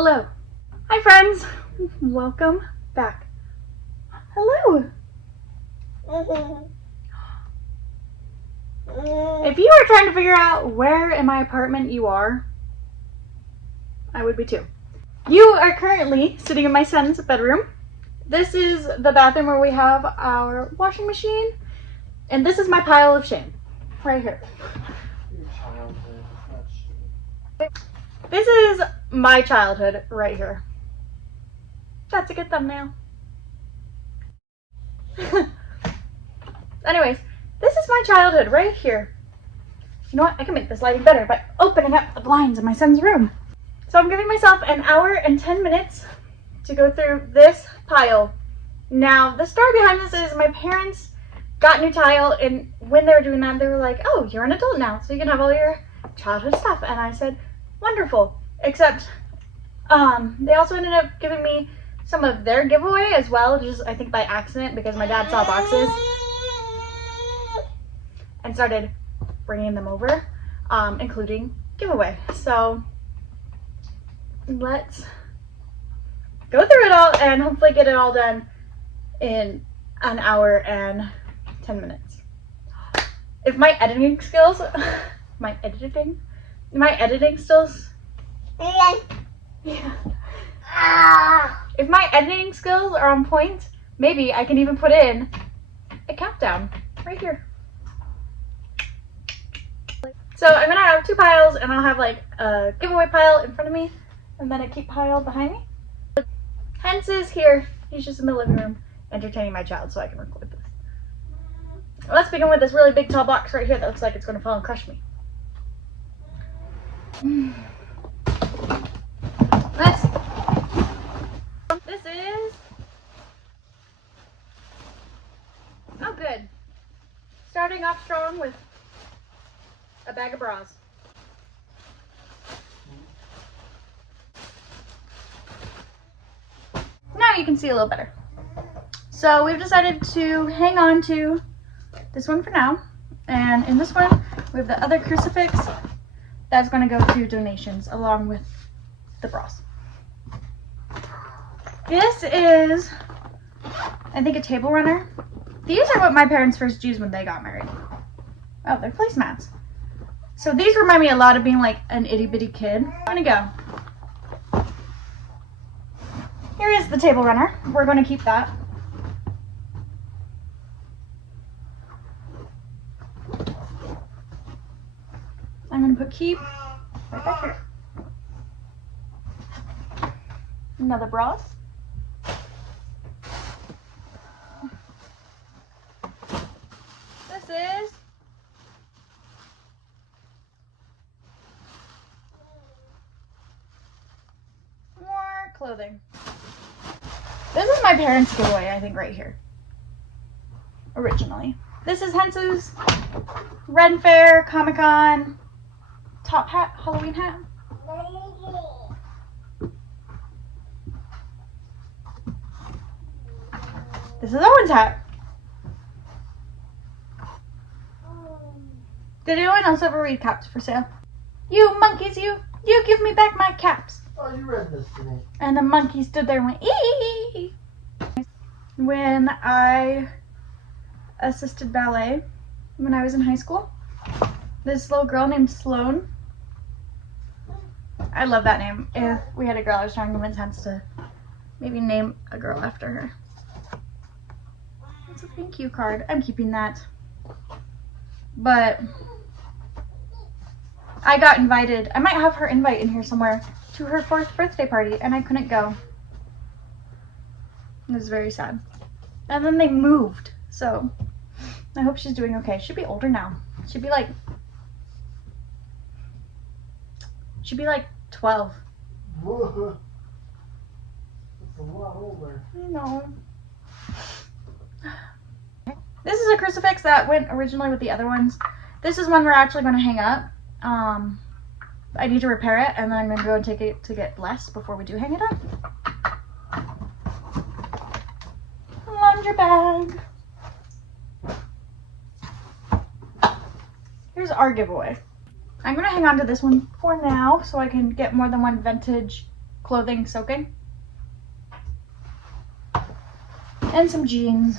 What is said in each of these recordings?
Hello. Hi friends. Welcome back. Hello. If you are trying to figure out where in my apartment you are, I would be too. You are currently sitting in my son's bedroom. This is the bathroom where we have our washing machine. And this is my pile of shame. Right here. This is my childhood right here. That's a good thumbnail. Anyways, this is my childhood right here. You know what? I can make this lighting better by opening up the blinds in my son's room. So I'm giving myself an hour and 10 minutes to go through this pile. Now, the story behind this is my parents got new tile, and when they were doing that, they were like, oh, you're an adult now, so you can have all your childhood stuff. And I said, wonderful. Except, they also ended up giving me some of their giveaway as well, just I think by accident, because my dad saw boxes and started bringing them over, including giveaway. So let's go through it all and hopefully get it all done in an hour and 10 minutes. If my editing skills, my editing skills, yeah. If my editing skills are on point, maybe I can even put in a countdown right here. So I'm gonna have two piles, and I'll have like a giveaway pile in front of me and then a keep pile behind me. Hence is here. He's just in the living room entertaining my child so I can record this. Let's begin with this really big tall box right here that looks like it's gonna fall and crush me. This is, oh good. Starting off strong with a bag of bras. Now you can see a little better. So we've decided to hang on to this one for now. And in this one, we have the other crucifix that's going to go to donations along with the bras. This is, I think, a table runner. These are what my parents first used when they got married. Oh, they're placemats. So these remind me a lot of being like an itty bitty kid. I'm gonna go. Here is the table runner. We're going to keep that. I'm going to put keep right back here. Another bras. This is more clothing. This is my parents' giveaway, I think, right here. Originally. This is Hence's Ren Fair, Comic-Con, top hat, Halloween hat. This is Owen's hat. Did anyone else ever read Caps for Sale? You monkeys, you give me back my caps. Oh, you read this to me. And the monkey stood there and went, ee. When I assisted ballet when I was in high school, this little girl named Sloane. I love that name. If we had a girl, I was trying to convince Hans to maybe name a girl after her. It's a thank you card. I'm keeping that. But I got invited. I might have her invite in here somewhere to her 4th birthday party, and I couldn't go. It was very sad. And then they moved, so I hope she's doing okay. She'd be older now. She'd be like 12. Whoa. That's a lot older. I know. This is a crucifix that went originally with the other ones. This is one we're actually going to hang up. I need to repair it, and then I'm going to go and take it to get blessed before we do hang it up. Laundry bag. Here's our giveaway. I'm going to hang on to this one for now so I can get more than one vintage clothing soaking. And some jeans.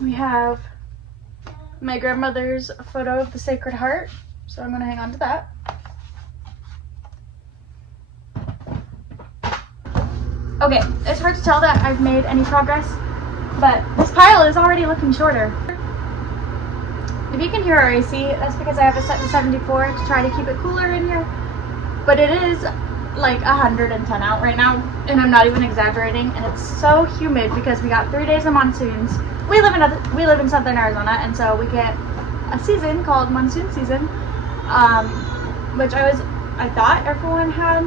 We have my grandmother's photo of the Sacred Heart, so I'm going to hang on to that. Okay, it's hard to tell that I've made any progress, but this pile is already looking shorter. If you can hear our AC, that's because I have it set to 74 to try to keep it cooler in here, but it is like 110 out right now, and I'm not even exaggerating, and it's so humid because we got 3 days of monsoons. We live in southern Arizona, and so we get a season called monsoon season, which I thought everyone had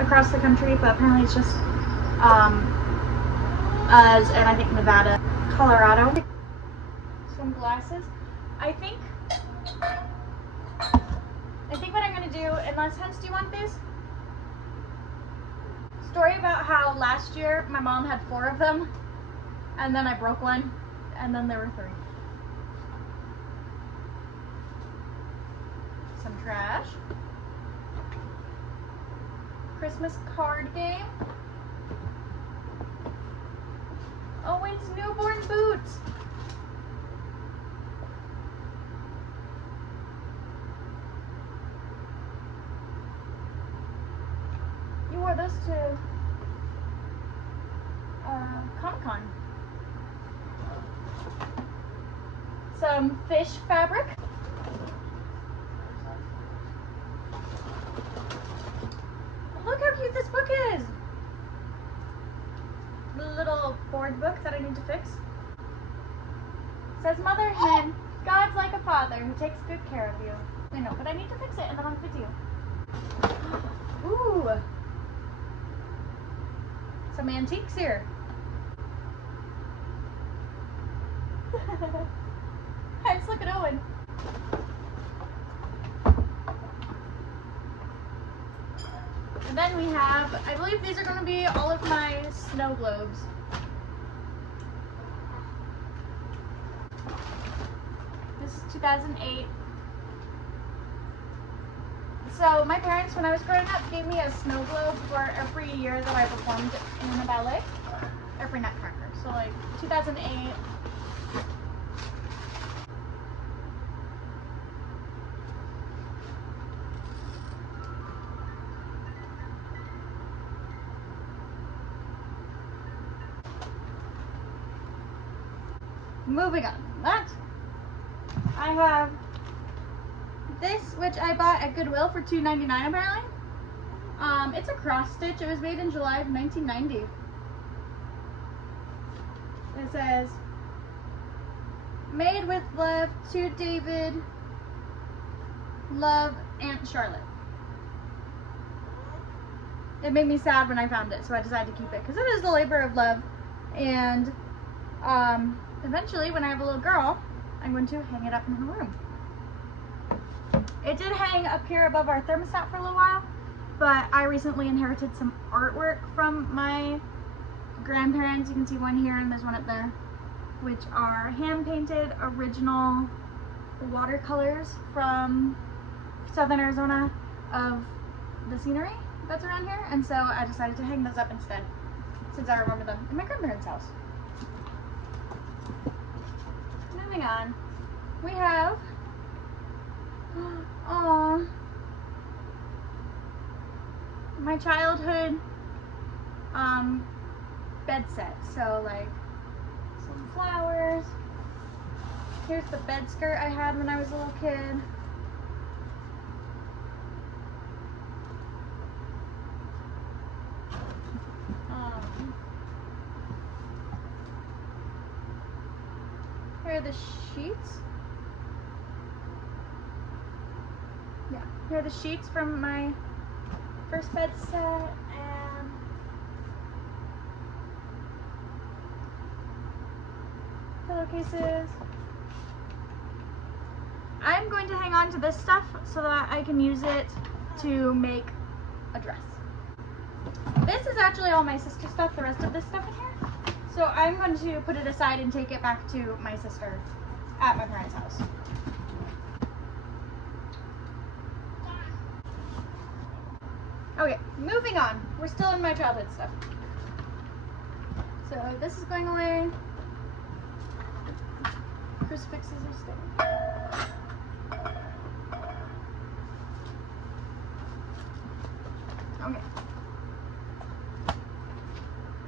across the country, but apparently it's just us and I think Nevada, Colorado. Some glasses. I think what I'm gonna do, unless Hens, do you want these? Story about how last year my mom had 4 of them, and then I broke one, and then there were 3. Some trash. Christmas card game. Owen's newborn boots. You wore those to Comic-Con. Some fish fabric. Look how cute this book is. The little board book that I need to fix. Says Mother Hen, God's like a father who takes good care of you. I know, but I need to fix it and then I'll give it to you. Ooh. Some antiques here. Hi, just look at Owen. And then we have, I believe these are going to be all of my snow globes. This is 2008. So my parents, when I was growing up, gave me a snow globe for every year that I performed in a ballet. Every nutcracker. So like 2008. Moving on from that, I have this, which I bought at Goodwill for $2.99 apparently. It's a cross stitch. It was made in July of 1990. It says, "Made with love to David, love, Aunt Charlotte." It made me sad when I found it, so I decided to keep it because it is the labor of love. And eventually, when I have a little girl, I'm going to hang it up in her room. It did hang up here above our thermostat for a little while, but I recently inherited some artwork from my grandparents. You can see one here and there's one up there, which are hand-painted original watercolors from southern Arizona of the scenery that's around here, and so I decided to hang those up instead, since I remember them in my grandparents' house. Moving on, we have, aww, my childhood bed set. So like some flowers. Here's the bed skirt I had when I was a little kid. Here are the sheets. Yeah, here are the sheets from my first bed set, and pillowcases. I'm going to hang on to this stuff so that I can use it to make a dress. This is actually all my sister's stuff, the rest of this stuff in here. So I'm going to put it aside and take it back to my sister at my parents' house. Okay, moving on. We're still in my childhood stuff. So this is going away. Crucifixes are staying. Okay.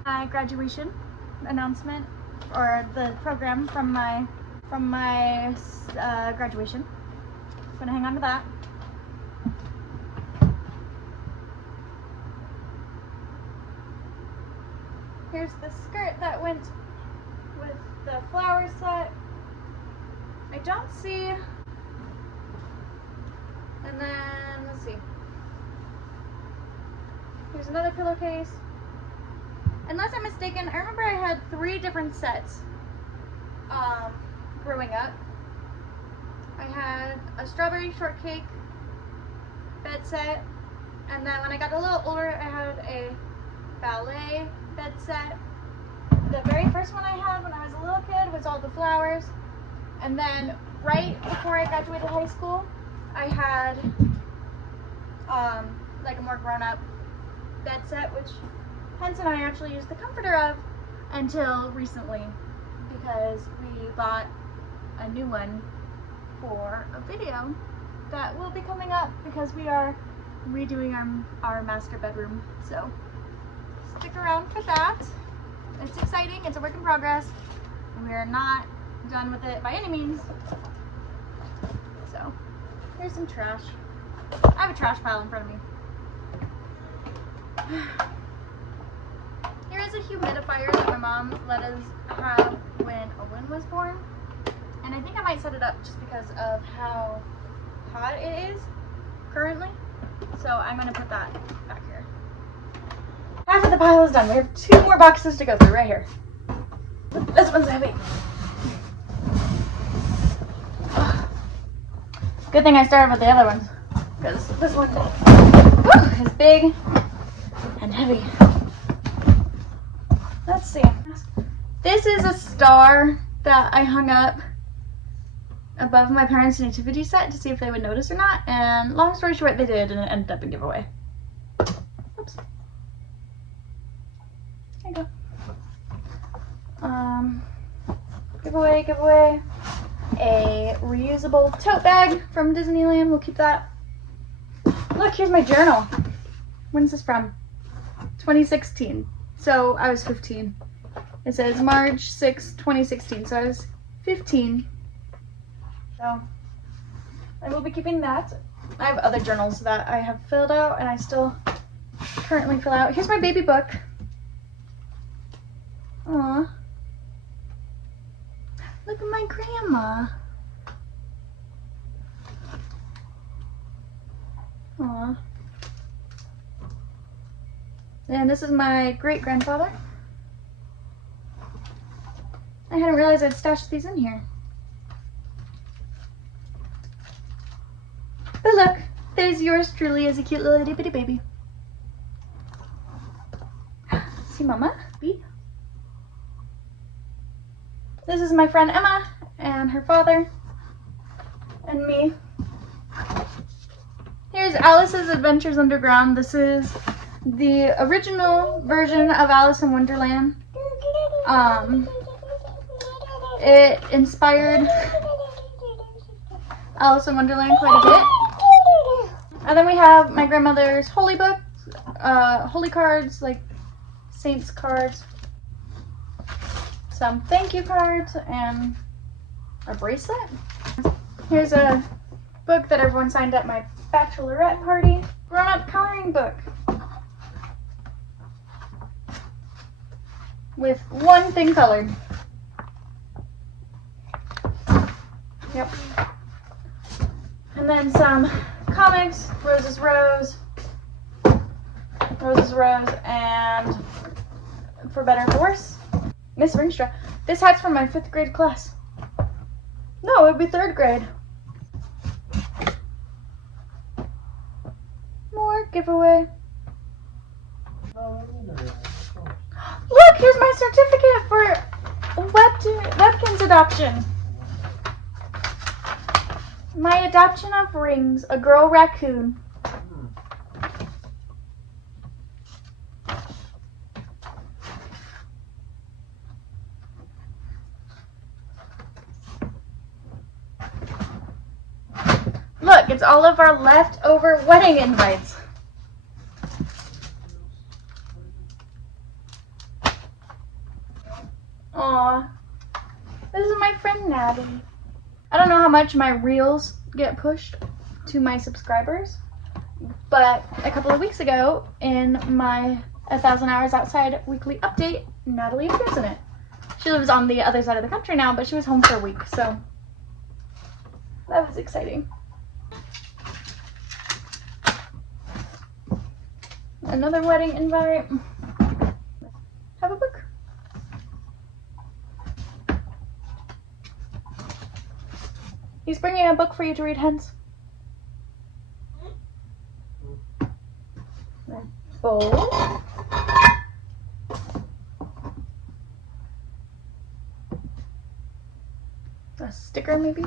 My graduation announcement, or the program from my graduation. I'm gonna hang on to that. Here's the skirt that went with the flower set. I don't see. And then, let's see. Here's another pillowcase. Unless I'm mistaken, I remember I had 3 different sets growing up. I had a strawberry shortcake bed set, and then when I got a little older, I had a ballet bed set. The very first one I had when I was a little kid was all the flowers, and then right before I graduated high school, I had like a more grown-up bed set, which Hence and I actually used the comforter of until recently, because we bought a new one for a video that will be coming up because we are redoing our master bedroom. So stick around for that. It's exciting. It's a work in progress. We are not done with it by any means. So here's some trash. I have a trash pile in front of me. Here is a humidifier that my mom let us have when Owen was born. And I think I might set it up just because of how hot it is currently. So I'm going to put that back here. Half of the pile is done. We have 2 more boxes to go through right here. This one's heavy. Good thing I started with the other ones, because this one is big and heavy. Let's see. This is a star that I hung up above my parents' nativity set to see if they would notice or not, and long story short, they did, and it ended up a giveaway. Oops. There you go. Giveaway. A reusable tote bag from Disneyland. We'll keep that. Look, here's my journal. When's this from? 2016. So I was 15. It says March 6, 2016. So I was 15. So I will be keeping that. I have other journals that I have filled out and I still currently fill out. Here's my baby book. Aww. Look at my grandma. Aww. And this is my great-grandfather. I hadn't realized I'd stashed these in here. But look, there's yours truly as a cute little itty-bitty baby. See Mama? Be. This is my friend Emma and her father and me. Here's Alice's Adventures Underground. This is the original version of Alice in Wonderland. It inspired Alice in Wonderland quite a bit. And then we have my grandmother's holy book, holy cards, like saints cards, some thank you cards, and a bracelet. Here's a book that everyone signed at my bachelorette party. Grown-up coloring book with one thing colored. Yep. And then some comics, Rose's Rose, and For Better or For Worse, Miss Ringstra. This hat's from my 5th grade class. No, it would be 3rd grade. More giveaway. look, here's my certificate for Webkin's adoption. My adoption of Rings, a girl raccoon. Look, it's all of our leftover wedding invites. Aw, this is my friend Natalie. I don't know how much my reels get pushed to my subscribers, but a couple of weeks ago in my 1,000 Hours Outside weekly update, Natalie appears in it. She lives on the other side of the country now, but she was home for a week, so that was exciting. Another wedding invite. Have a book. He's bringing a book for you to read, Hens. Bowl. A sticker, maybe?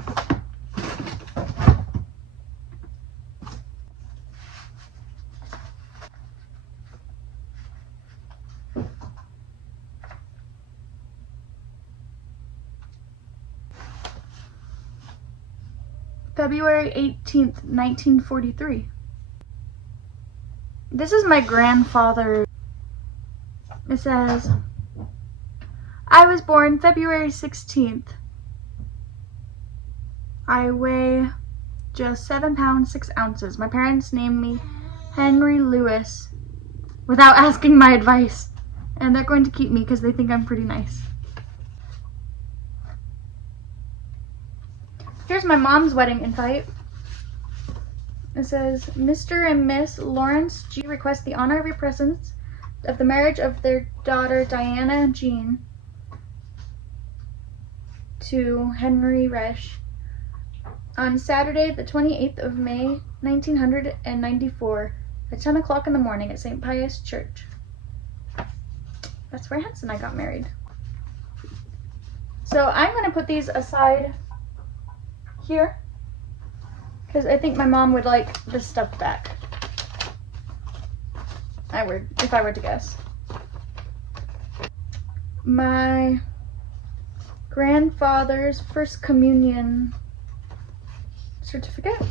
February 18th, 1943. This is my grandfather. It says, I was born February 16th. I weigh just 7 pounds 6 ounces. My parents named me Henry Lewis without asking my advice. And they're going to keep me because they think I'm pretty nice. Here's my mom's wedding invite. It says, Mr. and Miss Lawrence G. request the honor of your presence of the marriage of their daughter Diana Jean to Henry Resch on Saturday, the 28th of May, 1994, at 10 o'clock in the morning at St. Pius Church. That's where Hans and I got married. So I'm going to put these aside here because I think my mom would like this stuff back. If I were to guess. My grandfather's first communion certificate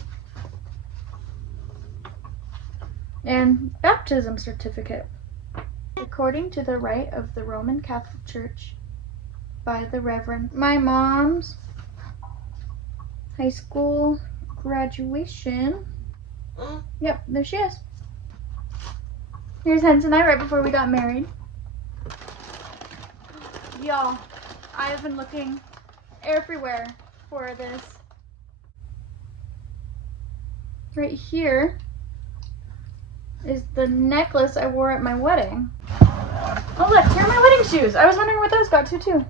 and baptism certificate, according to the rite of the Roman Catholic Church by the Reverend. My mom's high school graduation. Yep, there she is. Here's Hens and I right before we got married. Y'all, I have been looking everywhere for this. Right here is the necklace I wore at my wedding. Oh look, here are my wedding shoes. I was wondering what those got to too.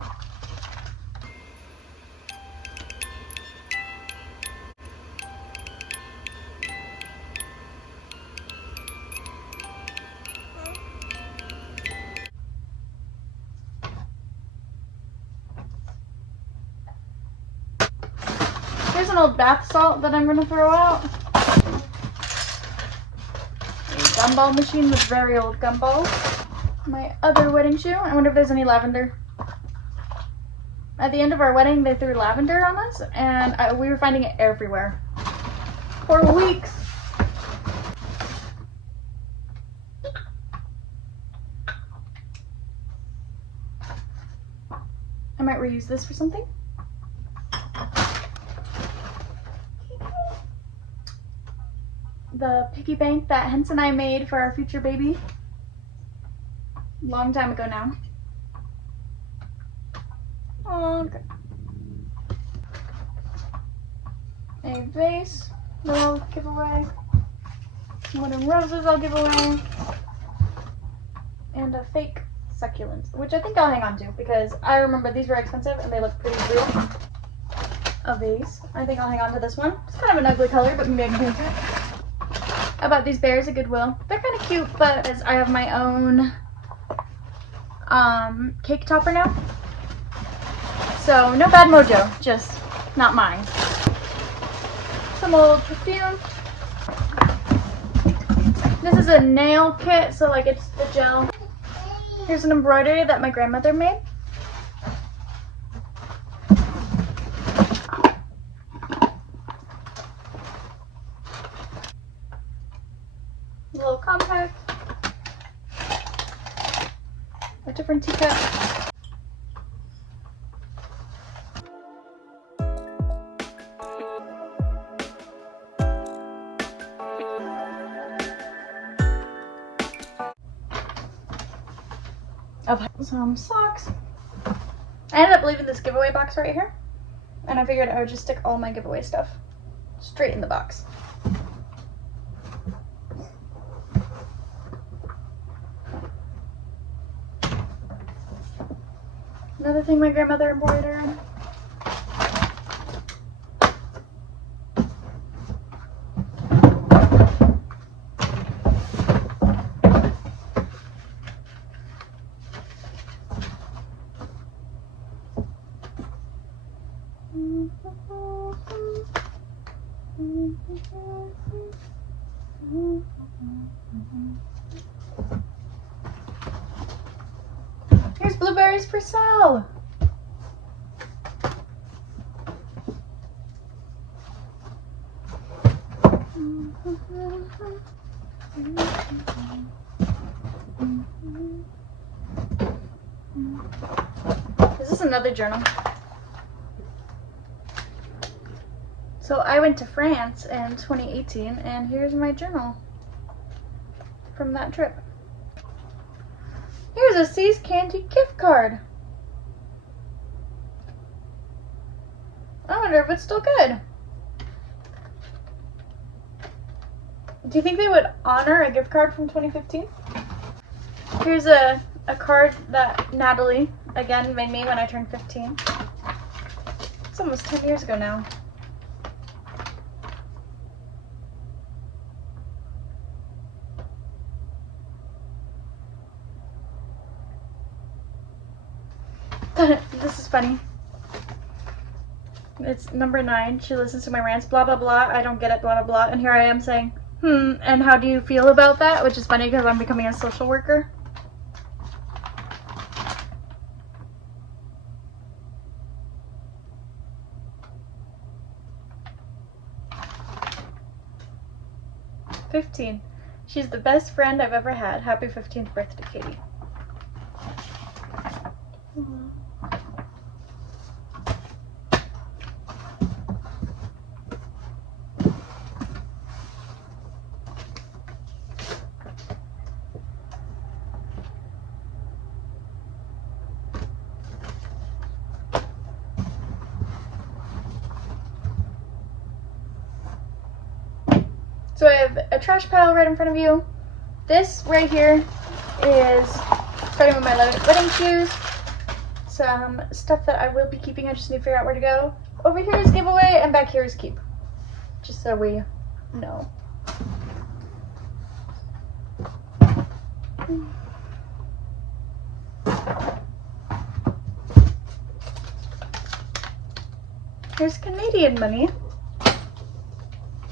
Here's an old bath salt that I'm going to throw out. A gumball machine with very old gumballs. My other wedding shoe. I wonder if there's any lavender. At the end of our wedding, they threw lavender on us, and we were finding it everywhere. For weeks. I might reuse this for something. The piggy bank that Hens and I made for our future baby. Long time ago now. Oh, okay. A vase that I'll give away. Wooden roses I'll give away. And a fake succulent, which I think I'll hang on to because I remember these were expensive and they look pretty real. A vase. I think I'll hang on to this one. It's kind of an ugly color, but maybe I can paint it. How about these bears at Goodwill? They're kind of cute, but as I have my own cake topper now. So no bad mojo, just not mine. Some old perfume. This is a nail kit, so like it's the gel. Here's an embroidery that my grandmother made. A little compact. A different teacup. Of some socks. I ended up leaving this giveaway box right here, and I figured I would just stick all my giveaway stuff straight in the box. Another thing my grandmother embroidered. Here's blueberries for sale. This is another journal. So I went to France in 2018, and here's my journal from that trip. Here's a See's Candy gift card. I wonder if it's still good. Do you think they would honor a gift card from 2015? Here's a card that Natalie, again, made me when I turned 15. It's almost 10 years ago now. This is funny. It's number 9. She listens to my rants, blah, blah, blah. I don't get it, blah, blah, blah. And here I am saying, and how do you feel about that? Which is funny because I'm becoming a social worker. "15. She's the best friend I've ever had. Happy 15th birthday, Katie." So I have a trash pile right in front of you. This right here is, starting with my wedding shoes, some stuff that I will be keeping. I just need to figure out where to go. Over here is giveaway, and back here is keep. Just so we know. Here's Canadian money.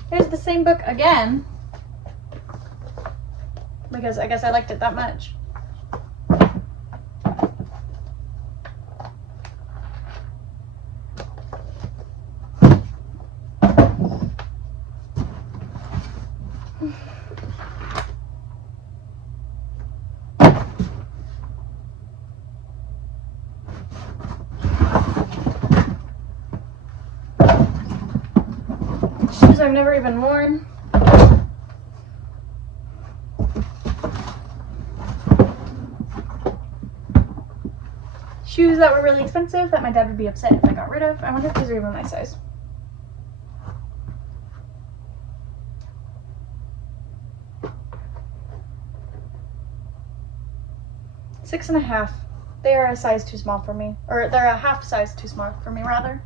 Here's the same book again, because I guess I liked it that much. Shoes I've never even worn. Shoes that were really expensive that my dad would be upset if I got rid of. I wonder if these are even my size. Six and a half. They are a size too small for me. Or they're a half size too small for me, rather.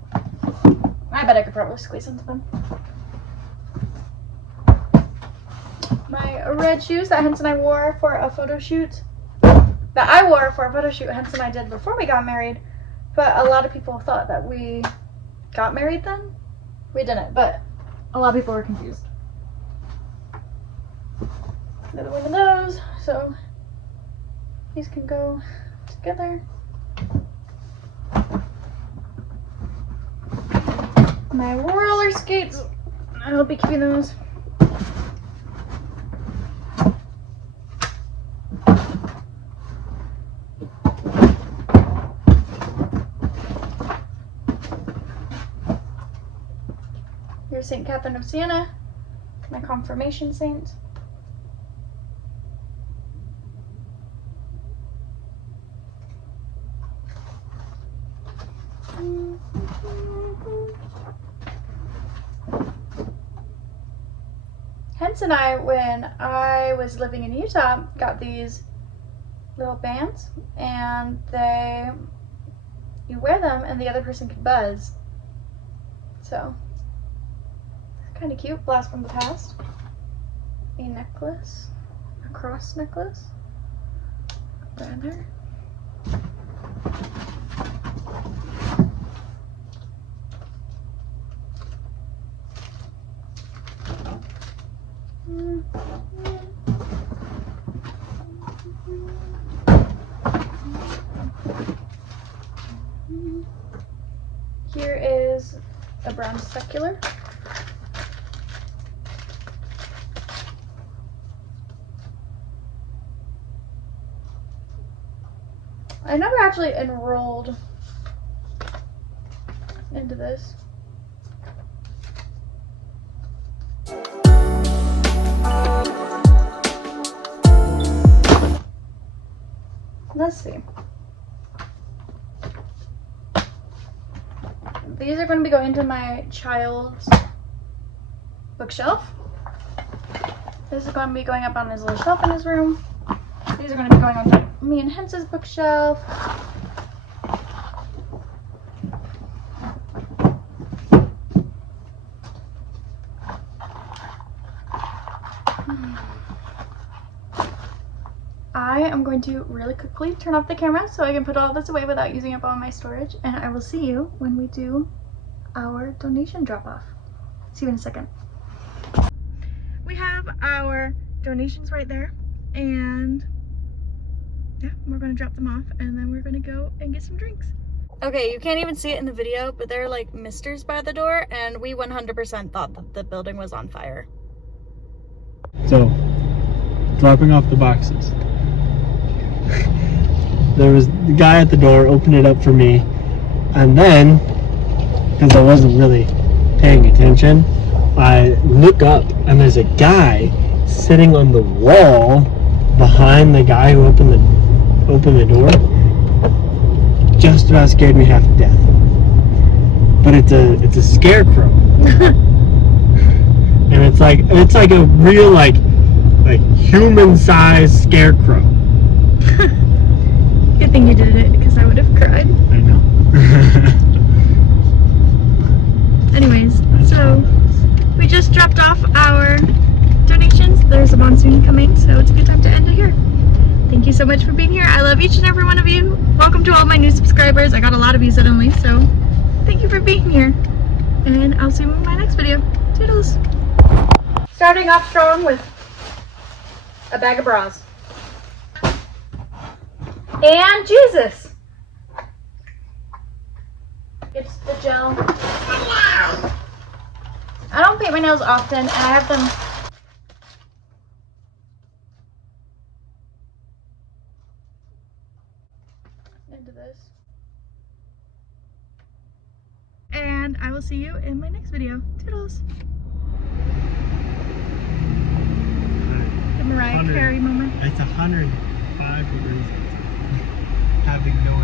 I bet I could probably squeeze into them. My red shoes that Hans and I wore for a photo shoot that I wore for a photo shoot Hens and I did before we got married. But a lot of people thought that we got married then. We didn't, but a lot of people were confused. Another one of those, so these can go together. My roller skates, I'll be keeping those. Here's St. Catherine of Siena, my confirmation saint. Hens and I, when I was living in Utah, got these little bands, and you wear them and the other person can buzz. So, kind of cute. Blast from the past. A necklace, a cross necklace. Right there. Here is a bronze secular. I never actually enrolled into this. Let's see. These are going to be going into my child's bookshelf. This is going to be going up on his little shelf in his room. These are going to be going on me and Hens's bookshelf. I am going to really quickly turn off the camera so I can put all this away without using up all my storage, and I will see you when we do our donation drop off. See you in a second. We have our donations right there, and yeah, we're going to drop them off and then we're going to go and get some drinks. Okay, you can't even see it in the video, but there are like misters by the door, and we 100% thought that the building was on fire. So, dropping off the boxes. There was the guy at the door, opened it up for me, and then, because I wasn't really paying attention, I look up and there's a guy sitting on the wall behind the guy who opened the door. Just about scared me half to death. But it's a scarecrow. And it's like a real like human-sized scarecrow. Good thing you did it, because I would have cried. I know. Anyways, so we just dropped off our donations. There's a monsoon coming, so it's a good time to end it here. Thank you so much for being here. I love each and every one of you. Welcome to all my new subscribers. I got a lot of you suddenly, so thank you for being here. And I'll see you in my next video. Toodles! Starting off strong with a bag of bras. And Jesus! It's the gel. I don't paint my nails often, and I have them into this. And I will see you in my next video. Toodles! The Mariah Carey moment. It's 105 degrees outside. Having no idea.